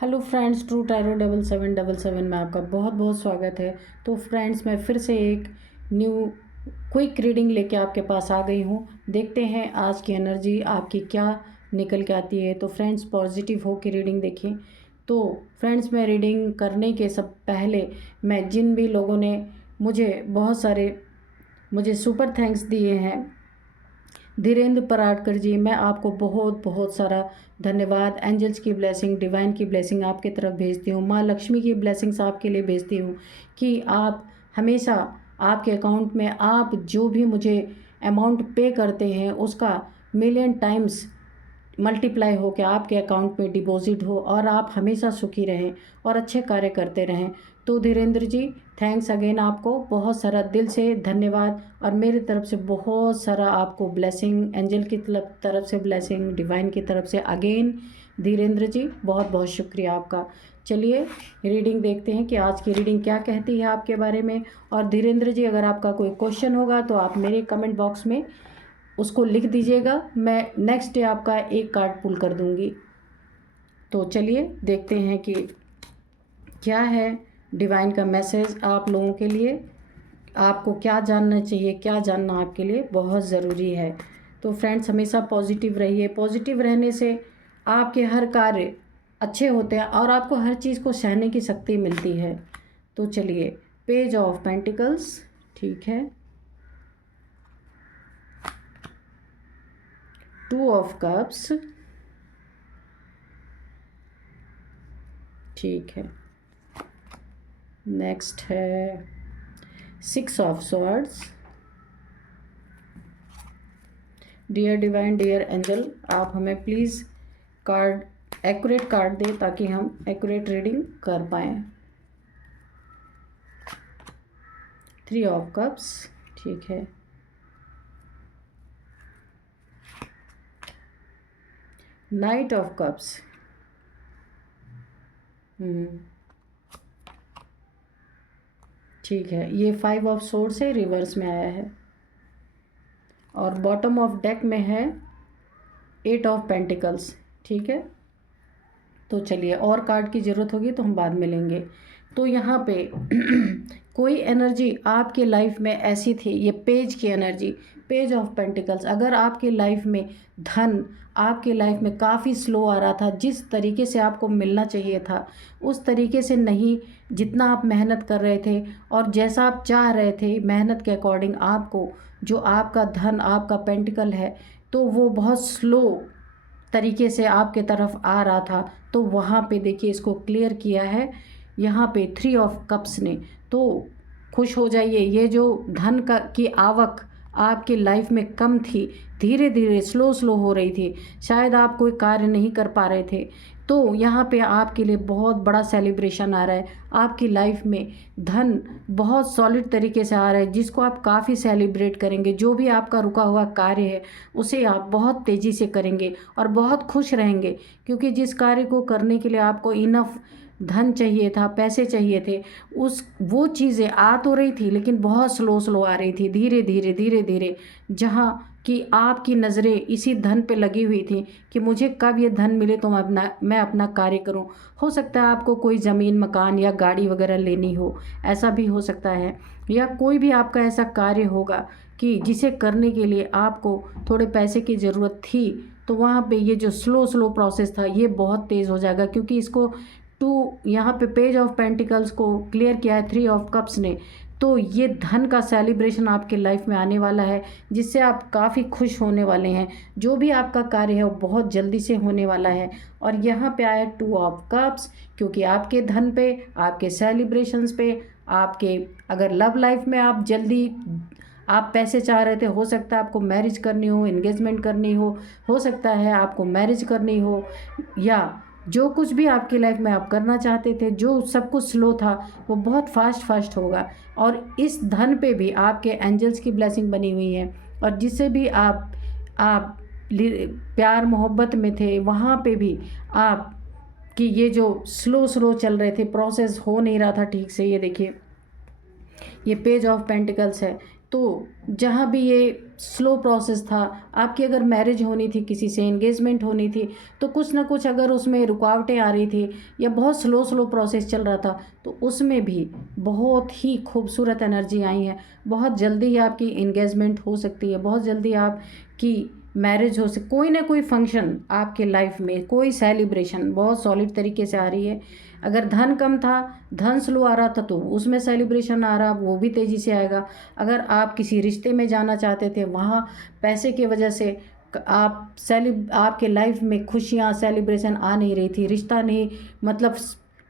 Hello friends, true tarot 7777 में आपका बहुत बहुत स्वागत है। तो फ्रेंड्स, मैं फिर से एक न्यू क्विक रीडिंग लेके आपके पास आ गई हूँ। देखते हैं आज की एनर्जी आपकी क्या निकल के आती है। तो फ्रेंड्स, पॉजिटिव हो के रीडिंग देखें। तो फ्रेंड्स, मैं रीडिंग करने के सब पहले मैं जिन भी लोगों ने मुझे सुपर थैंक्स दिए हैं, धीरेन्द्र पराडकर जी, मैं आपको बहुत बहुत सारा धन्यवाद, एंजल्स की ब्लेसिंग, डिवाइन की ब्लेसिंग आपकी तरफ भेजती हूँ। माँ लक्ष्मी की ब्लेसिंग्स आपके लिए भेजती हूँ कि आप हमेशा आपके अकाउंट में आप जो भी मुझे अमाउंट पे करते हैं उसका मिलियन टाइम्स मल्टीप्लाई हो के आपके अकाउंट में डिपॉजिट हो और आप हमेशा सुखी रहें और अच्छे कार्य करते रहें। तो धीरेन्द्र जी, थैंक्स अगेन, आपको बहुत सारा दिल से धन्यवाद और मेरी तरफ से बहुत सारा आपको ब्लेसिंग, एंजल की तरफ से ब्लेसिंग, डिवाइन की तरफ से अगेन धीरेन्द्र जी, बहुत बहुत शुक्रिया आपका। चलिए रीडिंग देखते हैं कि आज की रीडिंग क्या कहती है आपके बारे में। और धीरेन्द्र जी, अगर आपका कोई क्वेश्चन होगा तो आप मेरे कमेंट बॉक्स में उसको लिख दीजिएगा, मैं नेक्स्ट डे आपका एक कार्ड पुल कर दूंगी। तो चलिए देखते हैं कि क्या है डिवाइन का मैसेज आप लोगों के लिए। आपको क्या जानना चाहिए, क्या जानना आपके लिए बहुत ज़रूरी है। तो फ्रेंड्स, हमेशा पॉजिटिव रहिए। पॉजिटिव रहने से आपके हर कार्य अच्छे होते हैं और आपको हर चीज़ को सहने की शक्ति मिलती है। तो चलिए, पेज ऑफ पेंटिकल्स, ठीक है, 2 ऑफ कप्स, ठीक है, नेक्स्ट है 6 of swords. Dear divine, dear angel, आप हमें प्लीज़ कार्ड, एक्यूरेट कार्ड दें ताकि हम एक्यूरेट रीडिंग कर पाएँ। 3 ऑफ कप्स, ठीक है, नाइट ऑफ कप्स, ठीक है, ये 5 ऑफ सोर्ड से रिवर्स में आया है और बॉटम ऑफ डेक में है 8 ऑफ पेंटिकल्स, ठीक है। तो चलिए, और कार्ड की ज़रूरत होगी तो हम बाद में लेंगे। तो यहाँ पे कोई एनर्जी आपके लाइफ में ऐसी थी, ये पेज की एनर्जी, पेज ऑफ पेंटिकल्स। अगर आपके लाइफ में धन आपके लाइफ में काफ़ी स्लो आ रहा था, जिस तरीके से आपको मिलना चाहिए था उस तरीके से नहीं, जितना आप मेहनत कर रहे थे और जैसा आप चाह रहे थे मेहनत के अकॉर्डिंग आपको जो आपका धन, आपका पेंटिकल है, तो वो बहुत स्लो तरीके से आपके तरफ आ रहा था। तो वहाँ पे देखिए, इसको क्लियर किया है यहाँ पे 3 ऑफ कप्स ने। तो खुश हो जाइए, ये जो धन का की आवक आपकी लाइफ में कम थी, धीरे धीरे स्लो हो रही थी, शायद आप कोई कार्य नहीं कर पा रहे थे, तो यहाँ पे आपके लिए बहुत बड़ा सेलिब्रेशन आ रहा है। आपकी लाइफ में धन बहुत सॉलिड तरीके से आ रहा है, जिसको आप काफ़ी सेलिब्रेट करेंगे। जो भी आपका रुका हुआ कार्य है उसे आप बहुत तेज़ी से करेंगे और बहुत खुश रहेंगे, क्योंकि जिस कार्य को करने के लिए आपको इनफ धन चाहिए था, पैसे चाहिए थे, वो चीज़ें आ तो रही थी लेकिन बहुत स्लो आ रही थी, धीरे धीरे, जहाँ कि आपकी नज़रें इसी धन पे लगी हुई थी कि मुझे कब ये धन मिले तो मैं अपना कार्य करूं। हो सकता है आपको कोई ज़मीन, मकान या गाड़ी वगैरह लेनी हो, ऐसा भी हो सकता है, या कोई भी आपका ऐसा कार्य होगा कि जिसे करने के लिए आपको थोड़े पैसे की ज़रूरत थी। तो वहाँ पे ये जो स्लो प्रोसेस था ये बहुत तेज़ हो जाएगा, क्योंकि इसको यहाँ पे पेज ऑफ पेंटिकल्स को क्लियर किया है 3 ऑफ कप्स ने। तो ये धन का सेलिब्रेशन आपके लाइफ में आने वाला है, जिससे आप काफ़ी खुश होने वाले हैं। जो भी आपका कार्य है वो बहुत जल्दी से होने वाला है। और यहाँ पे आया 2 ऑफ कप्स, क्योंकि आपके धन पे, आपके सेलिब्रेशंस पे, आपके अगर लव लाइफ में आप पैसे चाह रहे थे, हो सकता है आपको मैरिज करनी हो, एंगेजमेंट करनी हो सकता है आपको मैरिज करनी हो, या जो कुछ भी आपकी लाइफ में आप करना चाहते थे, जो सब कुछ स्लो था वो बहुत फास्ट होगा। और इस धन पे भी आपके एंजल्स की ब्लेसिंग बनी हुई है, और जिससे भी आप प्यार मोहब्बत में थे वहाँ पे भी आप कि ये जो स्लो चल रहे थे, प्रोसेस हो नहीं रहा था ठीक से। ये देखिए, ये पेज ऑफ पेंटिकल्स है तो जहाँ भी ये स्लो प्रोसेस था, आपकी अगर मैरिज होनी थी, किसी से एंगेजमेंट होनी थी, तो कुछ ना कुछ अगर उसमें रुकावटें आ रही थी या बहुत स्लो प्रोसेस चल रहा था, तो उसमें भी बहुत ही खूबसूरत एनर्जी आई है। बहुत जल्दी ही आपकी एंगेजमेंट हो सकती है, बहुत जल्दी आपकी मैरिज हो सकती, कोई ना कोई फंक्शन आपके लाइफ में, कोई सेलिब्रेशन बहुत सॉलिड तरीके से आ रही है। अगर धन कम था, धन स्लो आ रहा था, तो उसमें सेलिब्रेशन आ रहा, वो भी तेज़ी से आएगा। अगर आप किसी रिश्ते में जाना चाहते थे, वहाँ पैसे की वजह से आपके लाइफ में खुशियाँ सेलिब्रेशन आ नहीं रही थी, रिश्ता नहीं, मतलब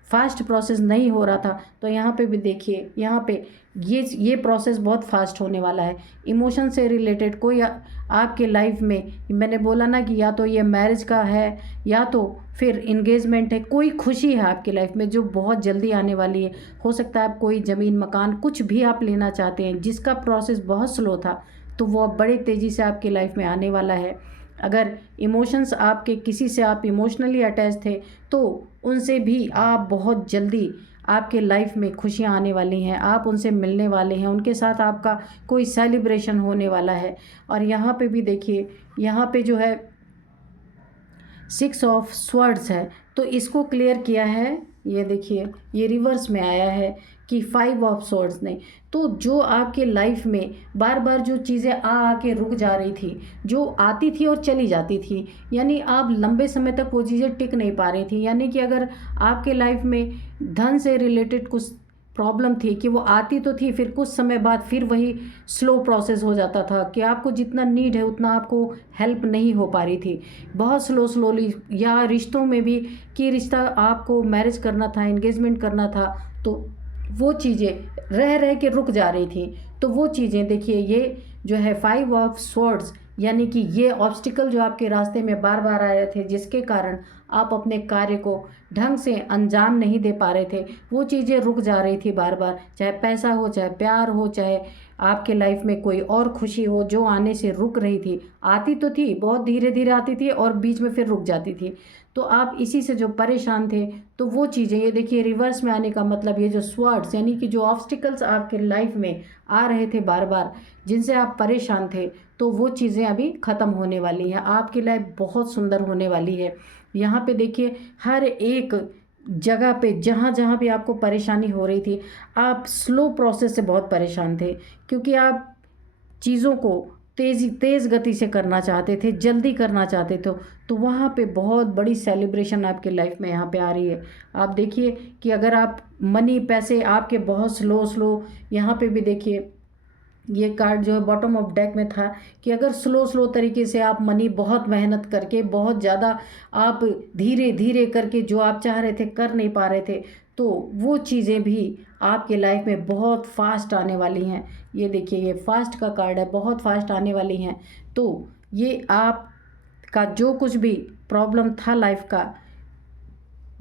फास्ट प्रोसेस नहीं हो रहा था, तो यहाँ पे भी देखिए, यहाँ पे ये प्रोसेस बहुत फास्ट होने वाला है। इमोशन से रिलेटेड कोई आपके लाइफ में, मैंने बोला ना कि या तो ये मैरिज का है या तो फिर इंगेजमेंट है, कोई खुशी है आपकी लाइफ में जो बहुत जल्दी आने वाली है। हो सकता है आप कोई ज़मीन मकान कुछ भी आप लेना चाहते हैं, जिसका प्रोसेस बहुत स्लो था, तो वो अब बड़ी तेज़ी से आपकी लाइफ में आने वाला है। अगर इमोशंस आपके, किसी से आप इमोशनली अटैच थे, तो उनसे भी आप बहुत जल्दी, आपके लाइफ में खुशियाँ आने वाली हैं, आप उनसे मिलने वाले हैं, उनके साथ आपका कोई सेलिब्रेशन होने वाला है। और यहाँ पे भी देखिए, यहाँ पे जो है 6 ऑफ स्वर्ड्स है, तो इसको क्लियर किया है। ये देखिए, ये रिवर्स में आया है कि 5 ऑफ स्वर्ड्स ने, तो जो आपके लाइफ में बार बार जो चीज़ें आके रुक जा रही थी, जो आती थी और चली जाती थी, यानी आप लंबे समय तक वो चीज़ें टिक नहीं पा रही थी। यानी कि अगर आपके लाइफ में धन से रिलेटेड कुछ प्रॉब्लम थी कि वो आती तो थी, फिर कुछ समय बाद फिर वही स्लो प्रोसेस हो जाता था कि आपको जितना नीड है उतना आपको हेल्प नहीं हो पा रही थी, बहुत स्लोली। या रिश्तों में भी, कि रिश्ता आपको मैरिज करना था, एंगेजमेंट करना था, तो वो चीज़ें रह के रुक जा रही थी। तो वो चीज़ें देखिए, ये जो है 5 ऑफ स्वॉर्ड्स, यानी कि ये ऑब्स्टिकल जो आपके रास्ते में बार बार आ रहे थे, जिसके कारण आप अपने कार्य को ढंग से अंजाम नहीं दे पा रहे थे, वो चीज़ें रुक जा रही थी बार बार, चाहे पैसा हो, चाहे प्यार हो, चाहे आपके लाइफ में कोई और खुशी हो, जो आने से रुक रही थी। आती तो थी, बहुत धीरे धीरे आती थी और बीच में फिर रुक जाती थी, तो आप इसी से जो परेशान थे, तो वो चीज़ें, ये देखिए रिवर्स में आने का मतलब, ये जो स्वर्ड्स, यानी कि जो ऑब्स्टिकल्स आपके लाइफ में आ रहे थे बार बार, जिनसे आप परेशान थे, तो वो चीज़ें अभी ख़त्म होने वाली हैं, आपकी लाइफ बहुत सुंदर होने वाली है। यहाँ पे देखिए, हर एक जगह पे जहाँ जहाँ भी आपको परेशानी हो रही थी, आप स्लो प्रोसेस से बहुत परेशान थे, क्योंकि आप चीज़ों को तेज़ गति से करना चाहते थे, जल्दी करना चाहते थे, तो वहाँ पे बहुत बड़ी सेलिब्रेशन आपके लाइफ में यहाँ पे आ रही है। आप देखिए कि अगर आप मनी, पैसे आपके बहुत स्लो, यहाँ पे भी देखिए, ये कार्ड जो है बॉटम ऑफ डेक में था कि अगर स्लो तरीके से आप मनी, बहुत मेहनत करके, बहुत ज़्यादा आप धीरे धीरे करके जो आप चाह रहे थे कर नहीं पा रहे थे, तो वो चीज़ें भी आपके लाइफ में बहुत फास्ट आने वाली हैं। ये देखिए, ये फास्ट का कार्ड है, बहुत फास्ट आने वाली हैं। तो ये आपका जो कुछ भी प्रॉब्लम था लाइफ का,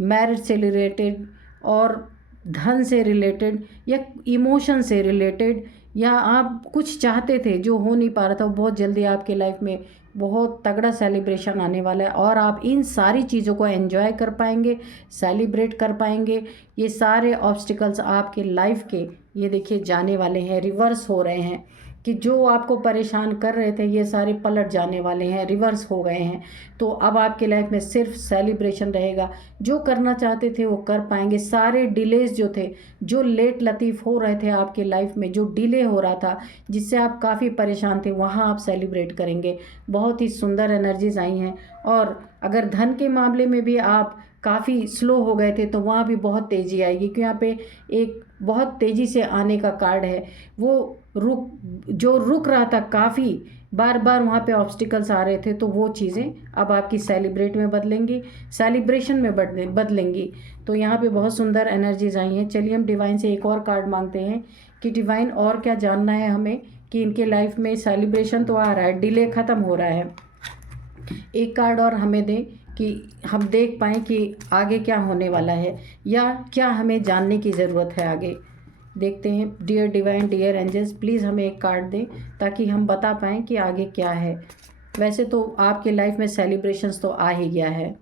मैरिज से रिलेटेड और धन से रिलेटेड या इमोशन से रिलेटेड, या आप कुछ चाहते थे जो हो नहीं पा रहा था, वो बहुत जल्दी आपके लाइफ में बहुत तगड़ा सेलिब्रेशन आने वाला है, और आप इन सारी चीज़ों को एंजॉय कर पाएंगे, सेलिब्रेट कर पाएंगे। ये सारे ऑब्स्टिकल्स आपके लाइफ के, ये देखिए, जाने वाले हैं, रिवर्स हो रहे हैं, कि जो आपको परेशान कर रहे थे, ये सारे पलट जाने वाले हैं, रिवर्स हो गए हैं। तो अब आपके लाइफ में सिर्फ सेलिब्रेशन रहेगा, जो करना चाहते थे वो कर पाएंगे। सारे डिलेज जो थे, जो लेट लतीफ़ हो रहे थे आपके लाइफ में, जो डिले हो रहा था, जिससे आप काफ़ी परेशान थे, वहाँ आप सेलिब्रेट करेंगे। बहुत ही सुंदर एनर्जीज आई हैं। और अगर धन के मामले में भी आप काफ़ी स्लो हो गए थे, तो वहाँ भी बहुत तेज़ी आएगी, क्योंकि यहाँ पे एक बहुत तेज़ी से आने का कार्ड है। वो रुक रहा था, काफ़ी बार बार वहाँ पे ऑब्स्टिकल्स आ रहे थे, तो वो चीज़ें अब आपकी सेलिब्रेट में बदलेंगी, सेलिब्रेशन में बदलेंगी। तो यहाँ पे बहुत सुंदर एनर्जीज आई हैं। चलिए हम डिवाइन से एक और कार्ड मांगते हैं कि डिवाइन और क्या जानना है हमें, कि इनके लाइफ में सेलिब्रेशन तो आ रहा है, डिले ख़त्म हो रहा है। एक कार्ड और हमें दें कि हम देख पाएँ कि आगे क्या होने वाला है, या क्या हमें जानने की ज़रूरत है आगे। देखते हैं। Dear divine, dear angels, please हमें एक कार्ड दें ताकि हम बता पाएँ कि आगे क्या है। वैसे तो आपके लाइफ में सेलिब्रेशंस तो आ ही गया है।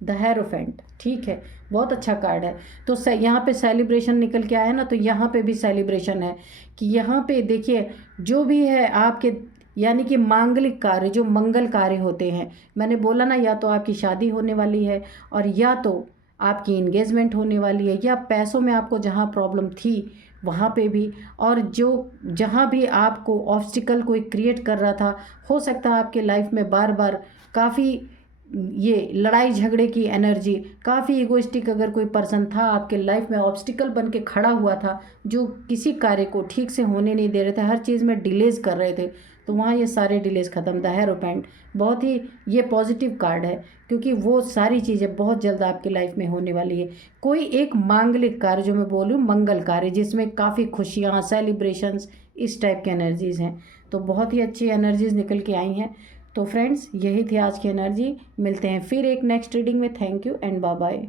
द हेरोफेंट, ठीक है, बहुत अच्छा कार्ड है। तो यहाँ पे सेलिब्रेशन निकल के आया ना, तो यहाँ पे भी सेलिब्रेशन है कि यहाँ पे देखिए जो भी है आपके, यानी कि मांगलिक कार्य, जो मंगल कार्य होते हैं, मैंने बोला ना, या तो आपकी शादी होने वाली है और या तो आपकी इंगेजमेंट होने वाली है, या पैसों में आपको जहाँ प्रॉब्लम थी वहाँ पे भी, और जो जहाँ भी आपको ऑब्स्टिकल कोई क्रिएट कर रहा था, हो सकता है आपके लाइफ में बार बार काफ़ी ये लड़ाई झगड़े की एनर्जी, काफ़ी इगोइस्टिक अगर कोई पर्सन था आपके लाइफ में, ऑब्स्टिकल बन के खड़ा हुआ था, जो किसी कार्य को ठीक से होने नहीं दे रहे थे, हर चीज़ में डिलेज कर रहे थे, तो वहाँ ये सारे डिलेज ख़त्म। द हेरोपेंट बहुत ही ये पॉजिटिव कार्ड है, क्योंकि वो सारी चीज़ें बहुत जल्द आपकी लाइफ में होने वाली है। कोई एक मांगलिक कार्य, जो मैं बोल रही हूँ मंगल कार्य, जिसमें काफ़ी खुशियाँ, सेलिब्रेशंस, इस टाइप की एनर्जीज़ हैं, तो बहुत ही अच्छी एनर्जीज़ निकल के आई हैं। तो फ्रेंड्स, यही थी आज की एनर्जी। मिलते हैं फिर एक नेक्स्ट रीडिंग में। Thank you and bye bye.